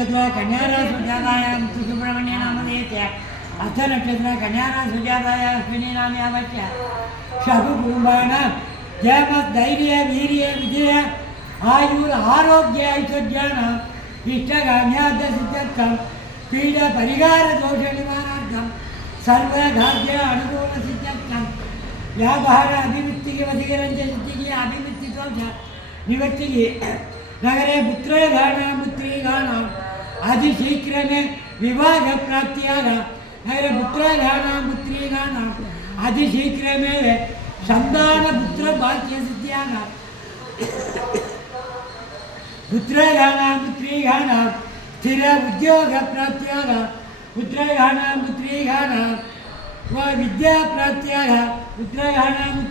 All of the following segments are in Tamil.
नक्षत्र कन्यारा सुजातायां सुब्रह्मण्य नामधेयस्य हस्त नक्षत्र कन्यारा सुजाताया अश्विनी नाम्यावश्य शहु कुटुंबानां जयमद्धैर्य वीर्य विजय आयुर आरोग्य ऐश्वर्याणाम् इष्टकाम्यार्थसिद्ध्यर्थं पीड परिहार दोष निवारणार्थं सर्वभाग्य अनुकूल सिद्ध्यर्थं व्यापार अभिवृद्धिಗೆ वशीकरण सिद्धिಗೆ अभिवृद्धि दोष निवृत्तिಗೆ नगरे पुत्रीगाणाम् अतिशीघ्रमे विवाह प्राप्तियाग नगरे पुत्रीगाणाम् अतिशीघ्रमेव संतान पुत्र भाग्य सिद्धियाग पुत्रीगाणाम् स्थिर उद्योग प्राप्तियाग पुत्रीगाणाम् विद्या प्राप्तियाग पुत्रीगाणाम्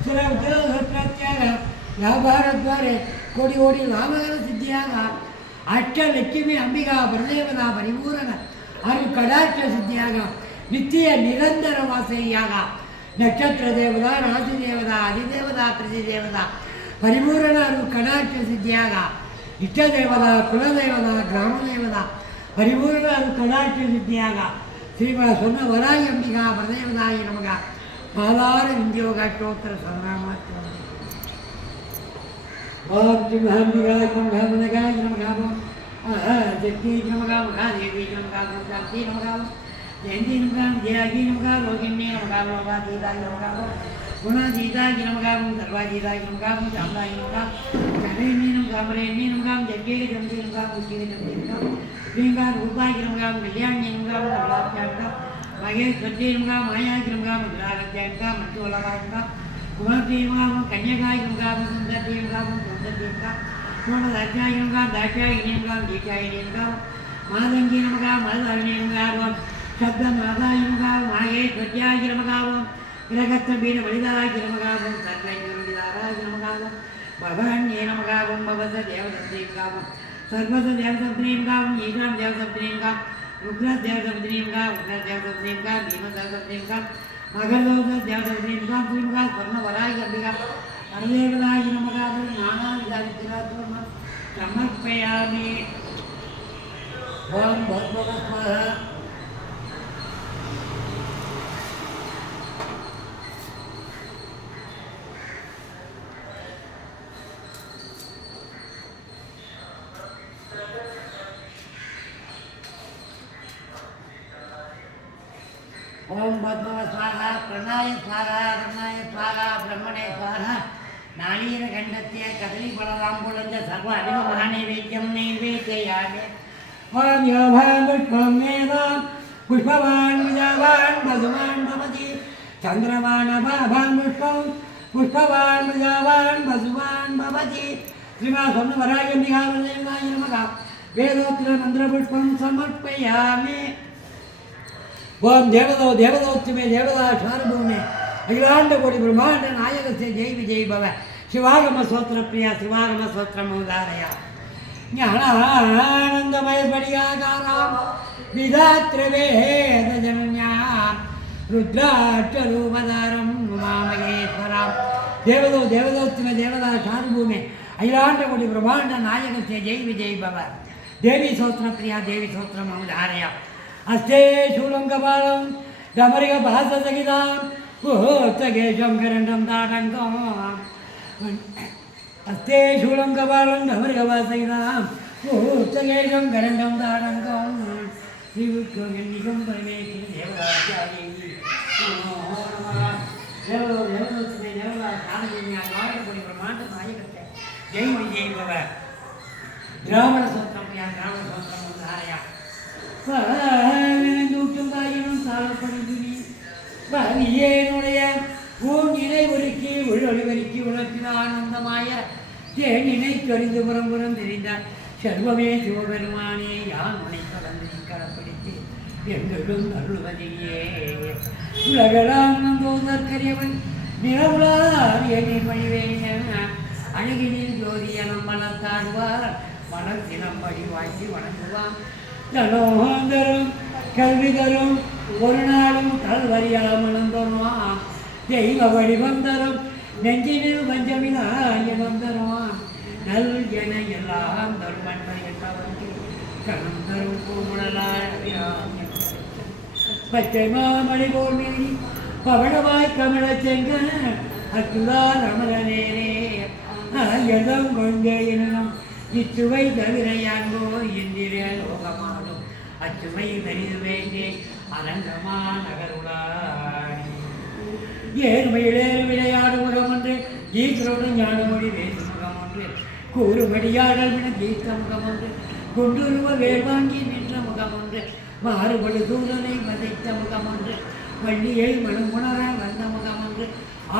स्थिर उद्योग प्राप्तियाग व्यापार द्वारे कोटि कोटि लाभकर सिद्धियाग अष्टलक्ष्मी अंबिका परदेवता परिपूर्ण अरु कटाक्ष सिद्धियाग नित्य निरंतर वासयाग नक्षत्र देवता राजदेवता अधिदेवता प्रतिदेवता परिपूर्ण अरु कटाक्ष सिद्धियाग इष्टदेवता कुलदेवता ग्रामदेवता परिपूर्ण अरु कटाक्ष सिद्धियाग श्रीमद स्वर्ण वराय अंबिका परदेवताय नमः पादार विंध्योग अष्टोत्तर सहस्रनाम ओम जिम्हाम्बिकाय नमः नमः जगती नमः महादेवी नमः शक्ति नमः जयंती नमः जयागी नमः रोगिणी नमः लोकातीताय नमः गुणातीताय नमः सर्वातीताय नमः जामदाय नमः जनेनी नमः अमरेणी नमः जग्गे जमती नमः मुक्ति जमती नमः प्रियंका रूपाय नमः कल्याणी नमः कमलाभ्याय नमः महेश्वरी नमः मायाय नमः मधुरागत्याय नमः मंजूलाय नमः कुमारी नमः कन्याकाय नमः सुंदरी नमः सुंदरी नमः पूर्णदाक्षाय नमः दाक्षायिनी नमः दीक्षायिनी नमः मादंगी नमः माधवायिनी नमः शब्दनादाय नमः माहेश्वर्याय नमः विरगत्तबीन बलिदाय नमः सर्वैर्विदाराय नमः भवान्ये नमः भवस देवसप्तमी नमः सर्वस देवसप्तमी नमः ईशान देवसप्तमी नमः रुद्र देवसप्तमी नमः उग्र देवसप्तमी नमः भीम देवसप्तमी नमः मगरदोष देवसप्तमी नमः श्रीमुखा स्वर्ण वराय अंबिका परदेवताय नमः नानाविधविग्रहान् समर्पयामि ओम भगवतः स्वाहा ओम भद्रव स्वाहा प्रणाय स्वाहा रमणाय स्वाहा ब्रह्मणे स्वाहा नालीर खंडस्य कदली फलदाम्बूलं च सर्व अभिमहानैवेद्यं नैवेद्ययामि ओम योभां पुष्पं मेधां पुष्पवान् विजयवान् वसुवान् भवति चन्द्रमानभां पुष्पं पुष्पवान् विजयवान् वसुवान् भवति श्रीमद् स्वर्णवरायम्बिका परदेवताय नमः वेदोत्तर मन्त्रपुष्पं समर्पयामि ओम देवदो देवदोत्तमे देवदा शारदूने अखिलांड कोटि ब्रह्मांड नायक से जय विजय भव शिवागम स्तोत्र प्रिय शिवागम स्तोत्र उदारय ज्ञानानंदमय स्फटिकाकारं विधात्र वेद जनन्या रुद्राक्षरूपधारं उमामहेश्वरं देवदो देवदोत्तमे देवदा शारदूने अखिलांड कोटि ब्रह्मांड नायक से जय विजय भव देवी स्तोत्र प्रिय देवी स्तोत्र उदारय अस्ते शूलंकपालं डमरिकभाससहितां कुहोत्तकेशं करण्डं ताटङ्कम् अस्ते शूलंकपालं डमरिकभाससहितां कुहोत्तकेशं करण्डं ताटङ्कम् श्रीविक्रमण्यं परमेश्वरी देवताचार्यै देवदोत्तमे देवदा शारदून्या नायकपुरी ब्रह्माण्ड नायकस्य जय विजय भव ब्राह्मण स्तोत्रं प्रिया ब्राह्मण स्तोत्रम् उदारय தூட்டுங்காயினும் சாலப்படுதுனி வலியேனுடைய பூநிலை ஒருக்கி உள்ளொளிவருக்கி உலகின ஆனந்தமாய தேனினை தெரிந்து புறம்புறம் தெரிந்த செல்வமே சிவபெருமானே யான் உனை தொடர்ந்து கடப்பிடித்து எங்களும் அருள்வதியே உலகெல்லாம் நந்தோதற்கரியவன் நிலவுலாவிய நீர்மொழிவேன அழகினில் ஜோதியனம் மலர்த்தாடுவார் மலர் தினம்படி வாங்கி வணங்குவான் தனோந்தரும் கல்வி தரும் ஒரு நாளும் கல்வரியாமலும் தருவான் தெய்வ வடிவம் தரும் நெஞ்சினில் வஞ்சமினாயம் தருவான் நல் என எல்லாம் தருமன் என்பவருக்கு கணம் தரும் பூமுழலாய் பச்சை மாமணி போல் மேனி பவளவாய் கமல செங்க அச்சுதா ரமணனேரே எதம் கொண்ட இனம் இச்சுவை தவிரையாங்கோ இந்திர லோகமானும் அச்சுவை பெரிது வேண்டே அரங்கமா நகருளாய் ஏறுமையிலேறு விளையாடு முகம் ஒன்று ஈஸ்வரோடு ஞானமொழி வேசு முகம் ஒன்று கூறுபடியாடல் வின ஜீத்த முகம் ஒன்று குண்டுருவ வேள்வாங்கி நின்ற முகம் ஒன்று மாறுபடு தூதனை வதைத்த முகம் ஒன்று வள்ளியை மனுமுணர வந்த முகம் ஒன்று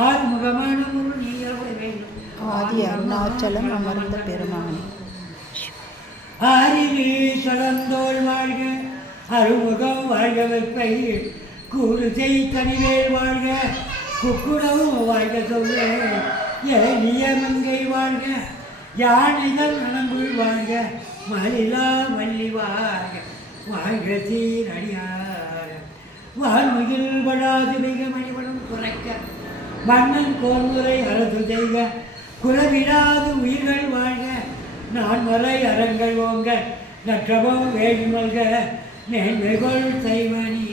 ஆறு முகமான ஒரு நீயவை வேண்டும் ஆதி அருணாச்சலம் அமர்ந்த பெருமானே அறிவி தொடர்ந்தோள் வாழ்க அருமுகம் வாழ்க வெப்பை கூறு செய் தனிவேல் வாழ்க குக்குடவும் வாழ்க சொல்ல நியமங்கை வாழ்க யானைகள் நனங்குள் வாழ்க மலிலா மல்லி வாழ்க வாழ்க சீரடியார் வான்மையில் படாது மிக மணிபடும் குறைக்க மன்னன் கோன்முறை அரசு செய்க குறவிடாது உயிர்கள் வாழ்க நான் மறை அறங்கள் ஓங்க நற்றவோ வேடி மல்க நேர்மைகொள் செய்வனி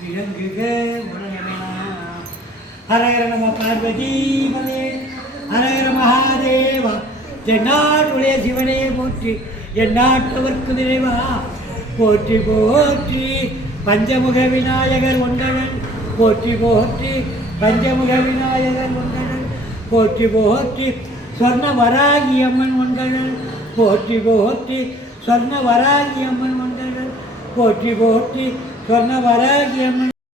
விளங்குக உலகமெல்லாம். ஹரஹர நம பார்வதி மதே ஹரஹர மகாதேவா தென்னாட்டுடைய சிவனே போற்றி எந்நாட்டவர்க்கு நிறைவா போற்றி போற்றி பஞ்சமுக விநாயகர் ஒன்றனன் போற்றி போற்றி பஞ்சமுக விநாயகர் ஒன்றனன் போற்றி போற்றி சொர்ண வராகி அம்மன் ஒன்றனன் போற்றி போற்றி சொர்ண வராகி அம்மன் ஒன்றனன் போற்றி போற்றி சொர்ண வராகி அம்மன்